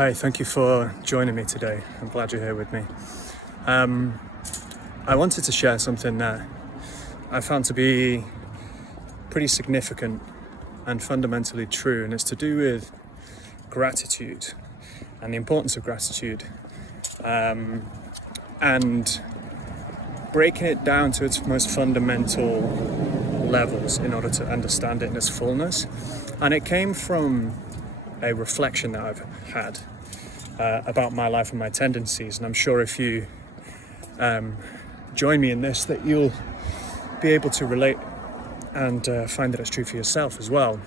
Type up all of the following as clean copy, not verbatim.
Hi, thank you for joining me today. I'm glad you're here with me. I wanted to share something that I found to be pretty significant and fundamentally true, and it's to do with gratitude and the importance of gratitude, and breaking it down to its most fundamental levels in order to understand it in its fullness. And it came from a reflection that I've had about my life and my tendencies, and I'm sure if you join me in this that you'll be able to relate and find that it's true for yourself as well.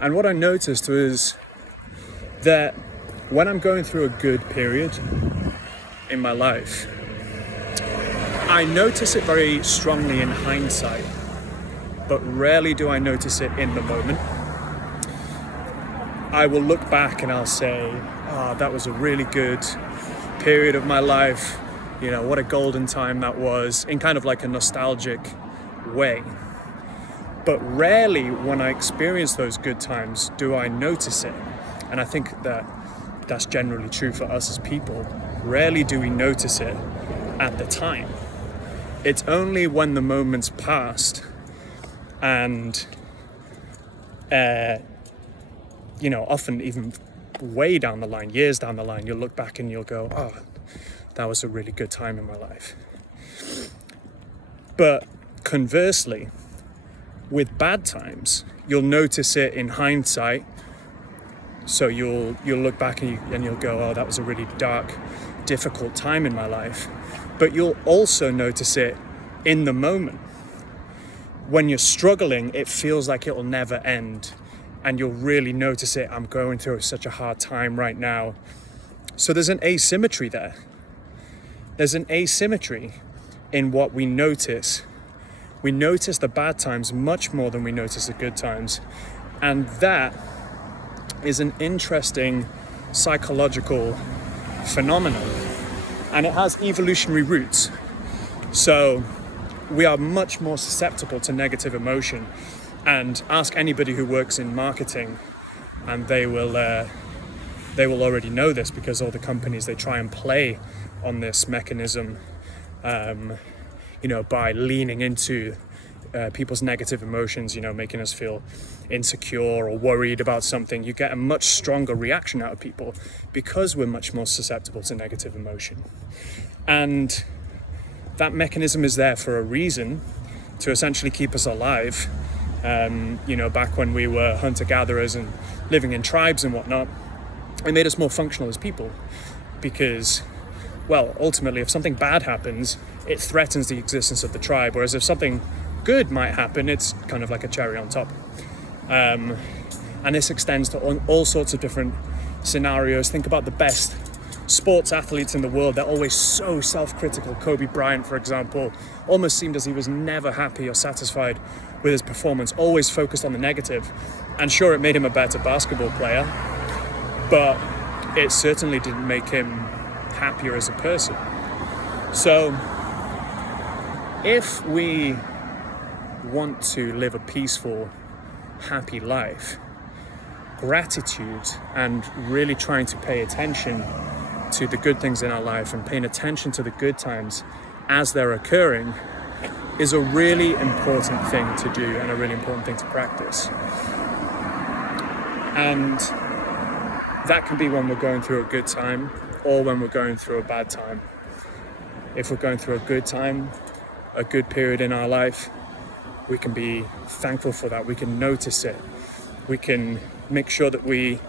And what I noticed was that when I'm going through a good period in my life, I notice it very strongly in hindsight, but rarely do I notice it in the moment. I will look back and I'll say, that was a really good period of my life. You know, what a golden time that was, in kind of like a nostalgic way. But rarely when I experience those good times do I notice it. And I think that that's generally true for us as people. Rarely do we notice it at the time. It's only when the moment's passed and often even way down the line, years down the line, you'll look back and you'll go, that was a really good time in my life. But conversely, with bad times, you'll notice it in hindsight. So you'll look back and you'll go, that was a really dark, difficult time in my life. But you'll also notice it in the moment. When you're struggling, it feels like it will never end. And you'll really notice it. I'm going through such a hard time right now. So there's an asymmetry there. There's an asymmetry in what we notice. We notice the bad times much more than we notice the good times. And that is an interesting psychological phenomenon. And it has evolutionary roots. So we are much more susceptible to negative emotion. And ask anybody who works in marketing, and they will already know this, because all the companies, they try and play on this mechanism, by leaning into people's negative emotions, making us feel insecure or worried about something. You get a much stronger reaction out of people because we're much more susceptible to negative emotion. And that mechanism is there for a reason, to essentially keep us alive. Back when we were hunter-gatherers and living in tribes and whatnot, it made us more functional as people, because, ultimately, if something bad happens, it threatens the existence of the tribe, whereas if something good might happen, it's kind of like a cherry on top. And this extends to all sorts of different scenarios. Think about the best sports athletes in the world. They're always so self-critical. Kobe Bryant, for example, almost seemed as he was never happy or satisfied with his performance, always focused on the negative. And sure, it made him a better basketball player, but it certainly didn't make him happier as a person. So if we want to live a peaceful, happy life, gratitude and really trying to pay attention to the good things in our life and paying attention to the good times as they're occurring is a really important thing to do and a really important thing to practice. And that can be when we're going through a good time or when we're going through a bad time. If we're going through a good time, a good period in our life, we can be thankful for that. We can notice it. We can make sure that we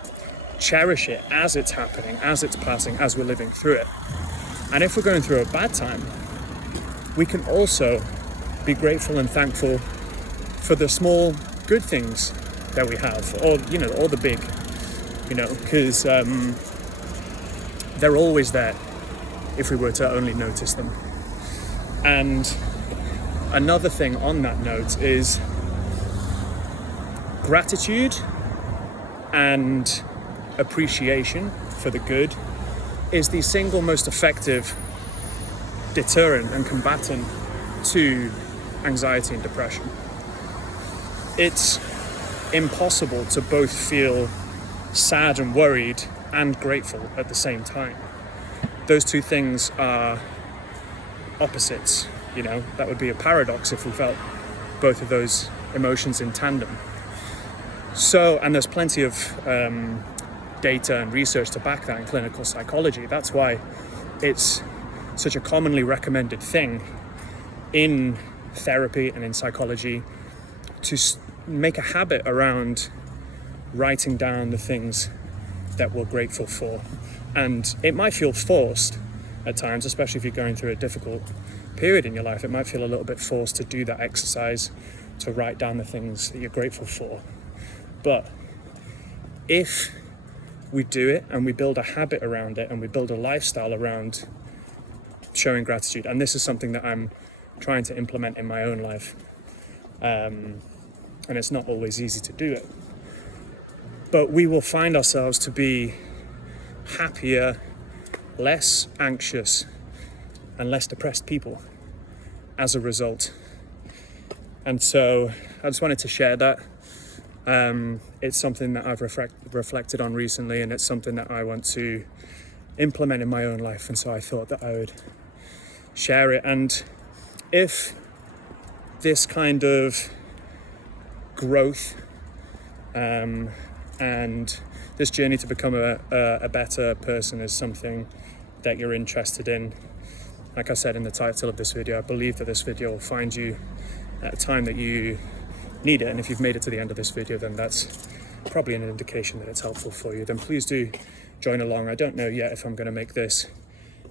cherish it as it's happening, as it's passing, as we're living through it. And if we're going through a bad time, we can also be grateful and thankful for the small good things that we have, or the big, because they're always there if we were to only notice them. And another thing on that note is gratitude and appreciation for the good is the single most effective deterrent and combatant to anxiety and depression. It's impossible to both feel sad and worried and grateful at the same time. Those two things are opposites, you know. That would be a paradox if we felt both of those emotions in tandem. So, and there's plenty of data and research to back that in clinical psychology. That's why it's such a commonly recommended thing in therapy and in psychology to make a habit around writing down the things that we're grateful for. And it might feel forced at times, especially if you're going through a difficult period in your life. It might feel a little bit forced to do that exercise, to write down the things that you're grateful for. But if we do it and we build a habit around it and we build a lifestyle around showing gratitude, and this is something that I'm trying to implement in my own life, and it's not always easy to do it, but we will find ourselves to be happier, less anxious, and less depressed people as a result. And so I just wanted to share that. It's something that I've reflected on recently, and it's something that I want to implement in my own life, and so I thought that I would share it. And if this kind of growth and this journey to become a better person is something that you're interested in, like I said in the title of this video, I believe that this video will find you at a time that you need it. And if you've made it to the end of this video, then that's probably an indication that it's helpful for you. Then please do join along. I don't know yet if I'm going to make this,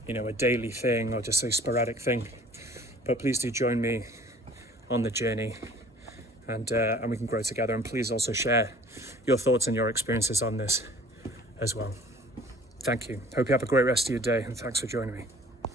you know, a daily thing or just a sporadic thing, but please do join me on the journey, and we can grow together. And please also share your thoughts and your experiences on this as well. Thank you. Hope you have a great rest of your day, and thanks for joining me.